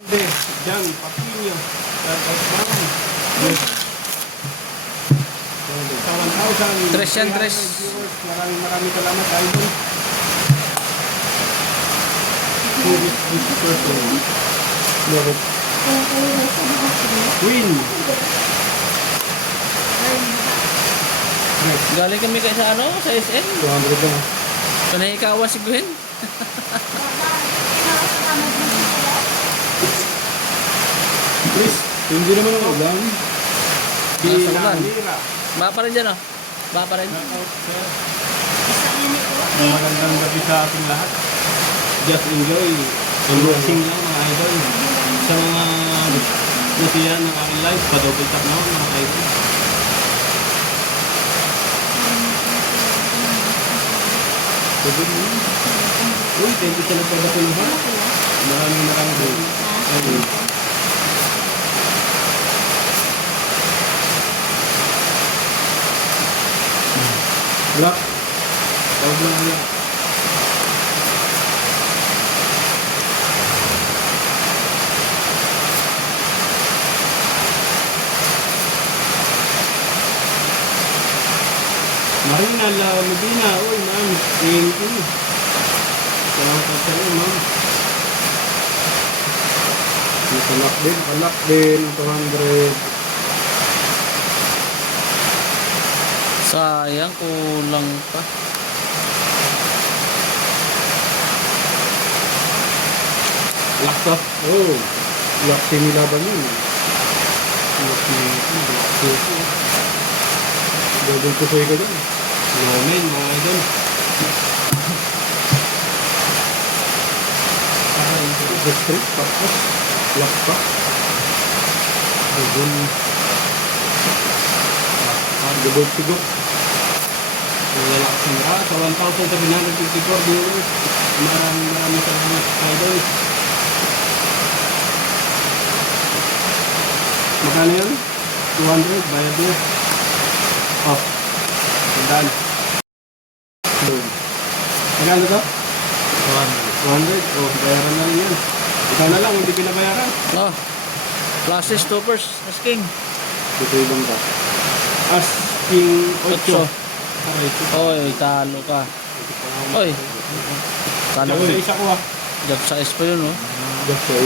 Jan, Papinyo, tapos Brown. Yes. Sa 1,000. Tres yan, tres. Viewers, maraming salamat, Idol. Who is this person? Bakit? Queen. Galing kami kay sa ano, sa SM. 200 lang. So naikawa si Gwen. Please, hindi naman ang ulan. Nasa ulan. Pinalira. Baka pa rin dyan, oh. Baka pa rin. Shoutout, sir. Magandang gabi sa ating lahat. Just enjoy. Unboxing lang mga idol. Sa mga nasiyan ng aking live, pa-double tap na mga idol. Uy, thank you sa nagpapatulungan. Maraming good. Black. Tawag lang niya. Marina La Medina. Uy, ma'am. Thank you. Salamat sa iyo, ma'am. Kalak din. 200. Sayang, kulang pa. Laptop. Oh. Laptop nila ba yun? Double ko sa'yo ka dyan. No men, mga idol. The street, tapos. Laptop. Double sigok. Lalaksin ka sa 1,754 viewers. Maraming salamat, idol. Magkano yun? 200, bayad niya. Oh, sandaan. Magkano to? 200. Oh, bayaran na rin yan. Ikaw na lang, hindi pinabayaran. Oh. Classes, toppers, asking. Ito ibang ka. Asking 8. Oy, talo ka. Oy. Talo Diyan ko. sa isa ko ah. Jab sa S pa yun, oh. Just say.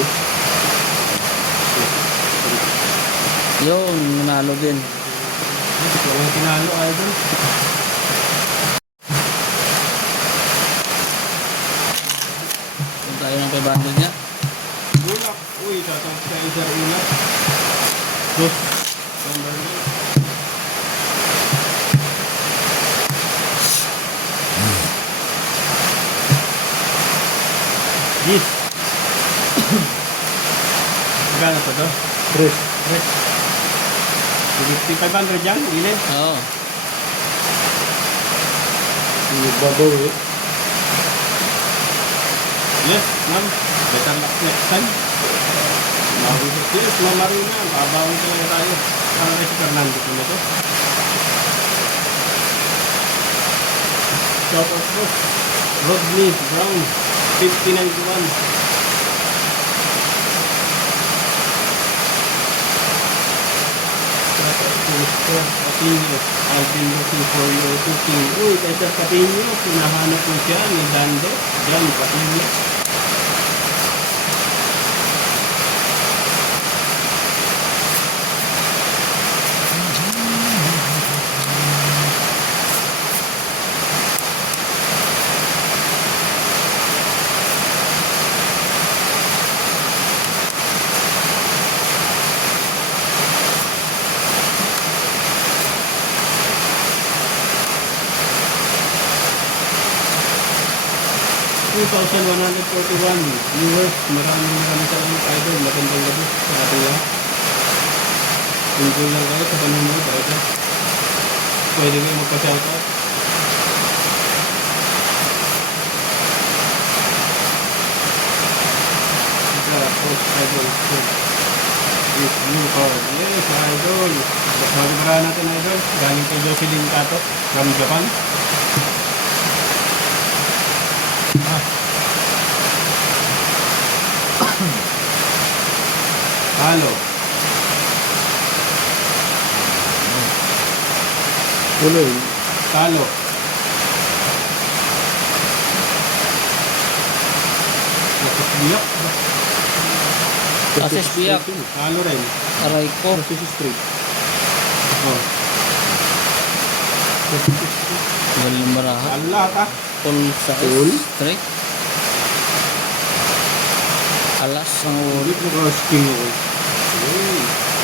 Yung nanalo din. Walang tinalo, idol. Kung tayo ng 500 niya. Ulap. Uy, tatang sa isa ulap. Dos. Number 9. Yes. Magkano pa to? 3. 500 yan, ilin. Oo. Babaw eh. Yes, ma'am. Better luck next time. Yes, ma'am Marina. Babawi talaga tayo. Ang si Fernando ko na to. Shout out boss. Rodney Brown. 5091. Patino, I've been looking for your cooking. Uy, kay Sir Patino, pinahanap mo siya ni Dando. Diyan, Patino. Viewers, maraming salamat idol. Magandang gabi sa ating lahat. Enjoy lang kayo sa panonood idol. Pwede kayo magpa-shoutout. Post idol. Yes, blue card. Yes, idol. Magpapagara natin idol. Galing kay Jocelyn Kato from Japan. Talo. Tuloy. Talo. Tapos biyak. Asis biyak. Talo rin. Aray ko. Versus straight. Oh. Galing baraha. Talo lahat ah. Full sa Full? straight. Alas ang ulo. Ulit naka-sting ako.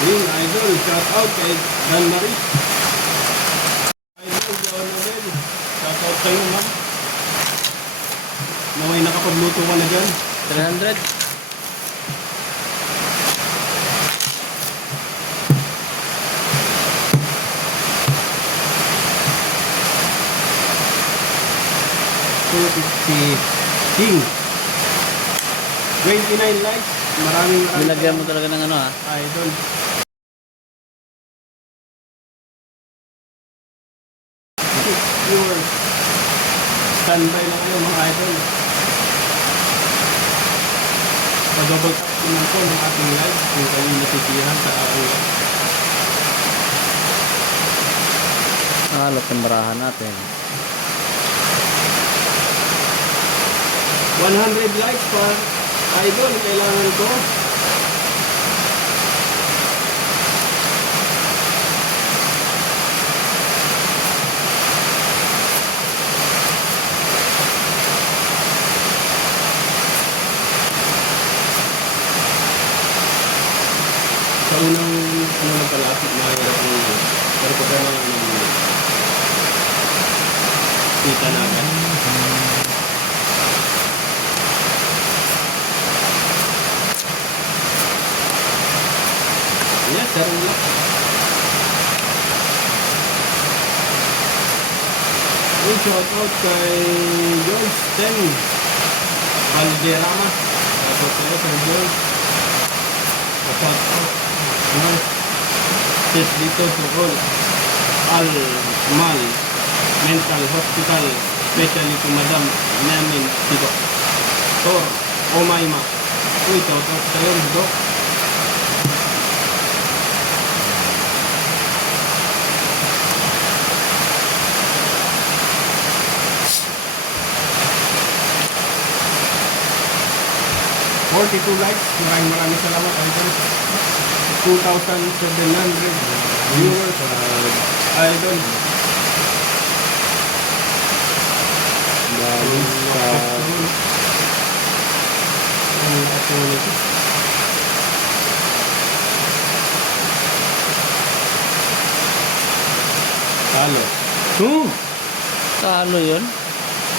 Yun, idol. Shout out kay Dan Maris. Idol, John Nobel. Shout out sa'yo, ma'am. Naway nakapagluto ka na dyan. 300. King. 29 likes. Maraming Nilagyan mo talaga ng ano ha. idol. Viewers. Standby na kayo mga idol. Pag-double tap naman po ng ating live kung kayo nasisiyahan sa aking live. Halot yung baraha natin. 100 likes par idol, kailangan ko. Sa unang nagkalapit na hirap ng pero ko kaya ng kita natin. Yes, sarang lang. Uy, shout out kay George Ten Valderrama. Shout out kayo kay George. Shout out. Ano? Sit dito sa all. Al-Mal Mental Hospital. Especially to Madam Namin Tito. Tor Omayma. Uy, shout out kayo, Dok. Two likes. Maraming salamat. Idol. 2,700 viewers. Idol. Dahil sa... Talo. Talo yun.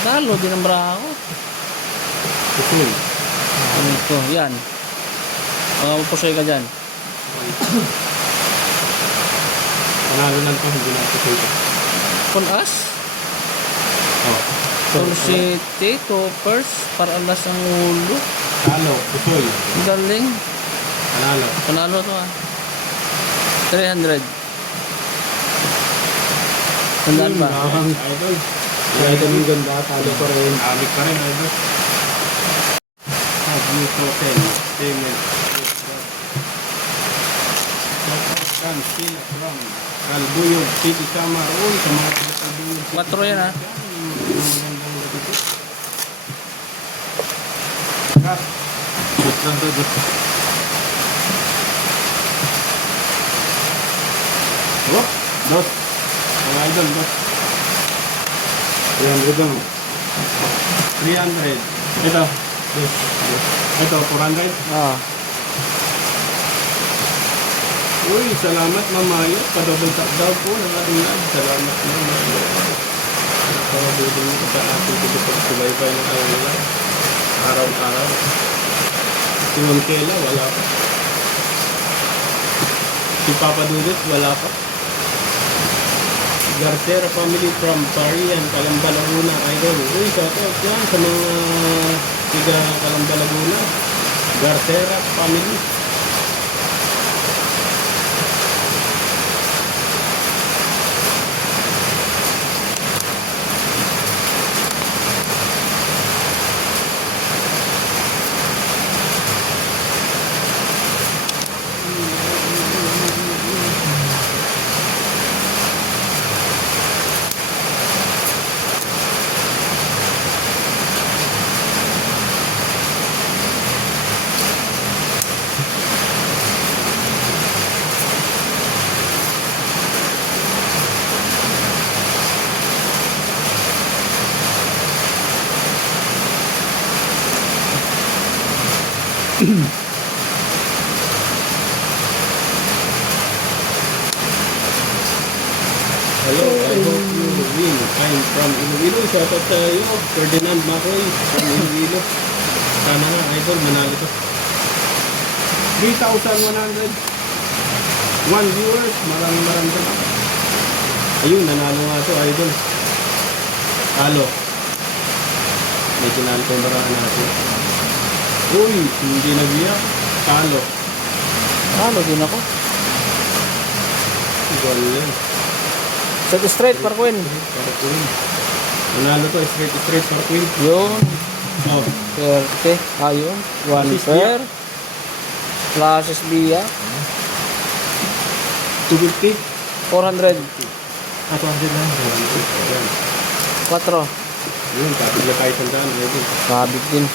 Talo din ang baraha ko. Usul. Ano ito? Yan. Mapusoy ka dyan. Panalo lang to. Hindi na ito ito. Con as. Oh. Full city. Toppers. Para alas ang ulo. Talo. Usul. Ang galing. Panalo. Panalo to ah. 300. Tandaan ba? Idol. Kahit anong ganda, talo pa rin. Abig pa rin, idol. New Hotel. Payment. Shout out sila from Calbuyog City, Samar. Uy, sa mga Calbuyog City. 4 yan ah. Magandang gabi po. Cut. Shoot lang doon. Oh, dos. Mga idol, dos. 300 lang. 300. Ito. Ito, 400. Ah. Uy, salamat Mamayo. Pa-double tap daw po ng ating live. Salamat Mamayo. Nakabudin mo sa ating pag-subaybay ng ating live. Araw-araw. Si Ma'am Kela, wala pa. Si Papa Dudut, wala pa. Garcera family from Parian, Calamba, Laguna. Idol. Uy, shoutout yan sa mga tiga Calamba, Laguna. Garcera family. Alvin, I'm from Iloilo. Shoutout sa iyo, Ferdinand Macoy from Iloilo. Sana nga, idol, manalo to. 3,100. 1 viewers, maraming salamat. Ayun, nanalo nga to, idol. Talo. May kinalpembaraan natin. Uy, hindi nagbiyak. Talo. Ano din ako? Igual yan. Set straight, Parkwin. Para queen. Nanalo to, straight para queen. Yun. Oh, 30. Ayun. 1 Assist pair. Flashes biya. 250. 400. Ako ang din lang. 4. Yun, kapit na kahit sandaan. Sabit din.